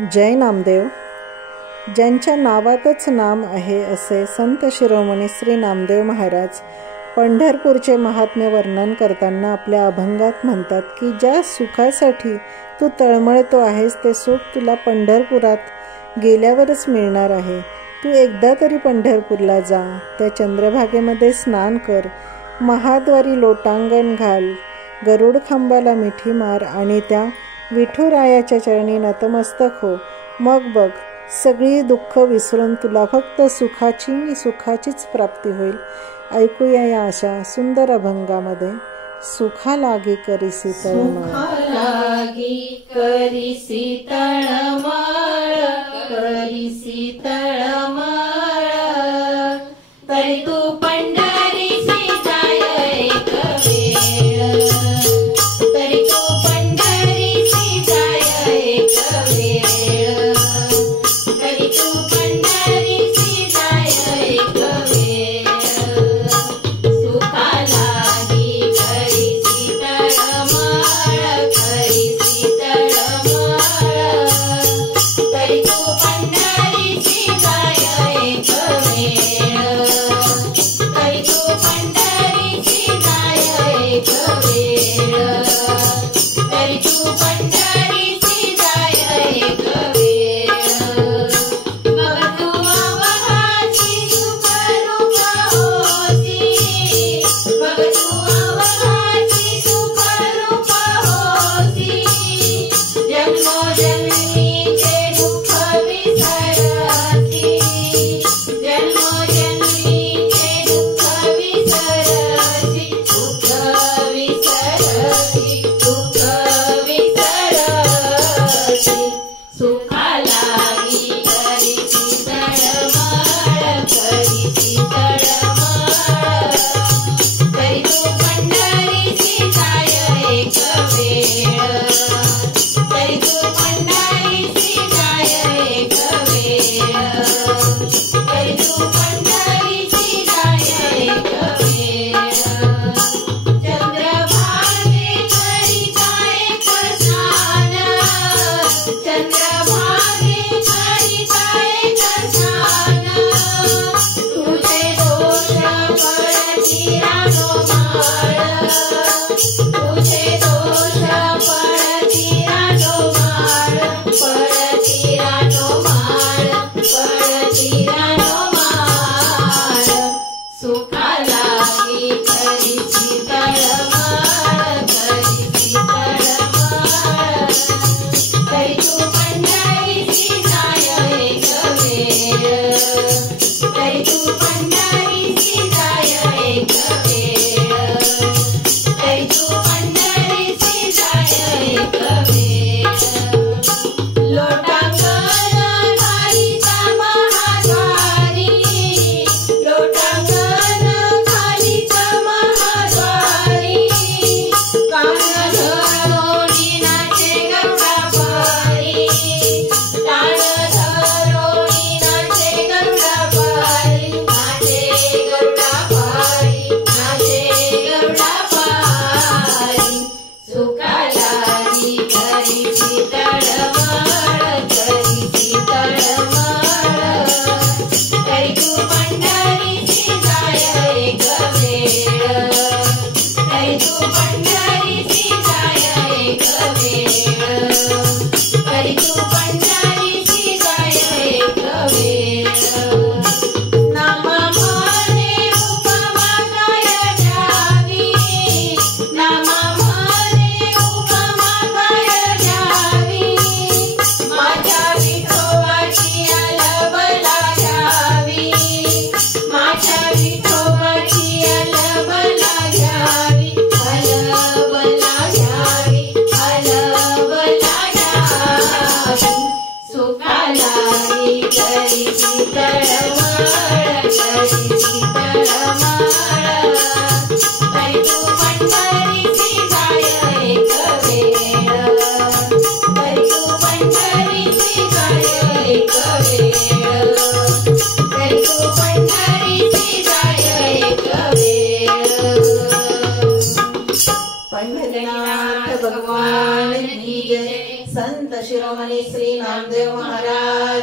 जय नामदेव. ज्यांच्या नावातच नाम आहे असे संत शिरोमणी श्री नामदेव महाराज पंढरपूरचे महात्म्य वर्णन करताना आपल्या अभंगात म्हणतात की ज्या सुखासाठी तू तळमळतो आहेस ते सुख तुला पंढरपुरात गेल्यावरच मिळणार आहे. तू एकदा तरी पंढरपूरला जा, त्या चंद्रभागेमध्ये स्नान कर, महाद्वारी लोटांगण घाल, गरुड खांबाला मिठी मार आणि त्या विठुरायाच्या चरणी नतमस्तक हो. मग बघ, सगळी दुःख विसरून तुला फक्त सुखाचीच प्राप्ती होईल. ऐकूया या अशा सुंदर अभंगामध्ये. सुखा लागी करीसी तळमळ, करीसी तळमळ, करीसी तळमळ, तरी तू पंढरीसी जाय एक वेळ, तरी तू पंढरीसी जाय एक वेळ, तरी तू पंढरीसी जाय एक वेळ. सुखा लागी करीसी तळमळ, करीसी तळमळ, तरी तू पंढरीसी जाय एक वेळ, तरी तू पंढरीसी जाय एक वेळ, तरी तू पंढरीसी जाय एक वेळ. मग तू अवघाची सुख रूप होसी, मग तू अवघाची सुख रूप होसी, जन्मोजन्मीचे दुःख विसरसी, जन्मोजन्मीचे दुःख विसरसी, दुःख विसरसी, दुःख विसरसी. सुखा लागी करीसी तळमळ, करीसी तळमळ, तरी तू पंढरीसी जाय एक वेळ, तरी तू पंढरीसी जाय एक वेळ, तरी तू पंढरीसी जाय एक वेळ. चंद्रभागे करिता एक स्नान, चंद्रभागे करिता शिरोमणी श्री नामदेव महाराज